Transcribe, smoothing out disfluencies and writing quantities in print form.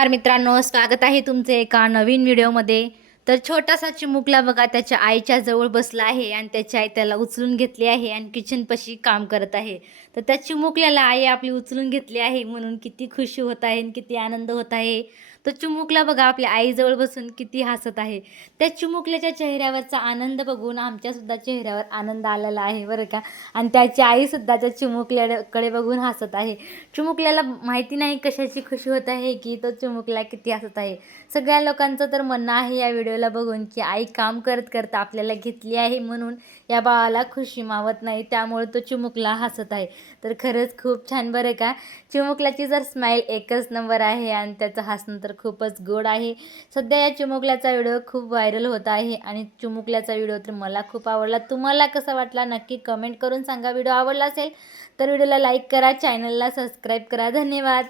नमस्कार मित्रांनो, स्वागत आहे तुमचे एका नवीन व्हिडिओमध्ये। तर छोटासा चिमुकला बघा त्याच्या आईच्या जवळ बसला आहे आणि त्याची आई त्याला उचलून घेतली आहे आणि किचनपाशी काम करत आहे। तर त्या चिमुकल्याला आई आपली उचलून घेतली आहे म्हणून किती खुशी होत आहे आणि किती आनंद होत आहे। तो चिमुकला बघा आपल्या आईजवळ बसून किती हसत आहे। त्या चिमुकल्याच्या चेहऱ्यावरचा आनंद बघून आमच्यासुद्धा चेहऱ्यावर आनंद आलेला आहे बरं का। आणि त्याची आईसुद्धा त्या चिमुकल्याकडे बघून हसत आहे। चिमुकल्याला माहिती नाही कशाची खुशी होत आहे की तो चिमुकला किती हसत आहे। सगळ्या लोकांचं तर म्हणणं आहे या व्हिडिओला बघून की आई काम करत करत आपल्याला घेतली आहे म्हणून या बाळाला खुशी मावत नाही, त्यामुळे तो चिमुकला हसत आहे। तर खरंच खूप छान बरं का। चिमुकल्याची जर स्माईल एकच नंबर आहे आणि त्याचं हसणं तर खूपच गोड आहे। सध्या या चिमुकल्याचा व्हिडिओ खूप व्हायरल होत आहे आणि चिमुकल्याचा व्हिडिओ तर मला खूप आवडला। तुम्हाला कसा वाटला नक्की कमेंट करून सांगा। व्हिडिओ आवडला असेल तर व्हिडिओला लाईक करा, चॅनलला सबस्क्राईब करा। धन्यवाद।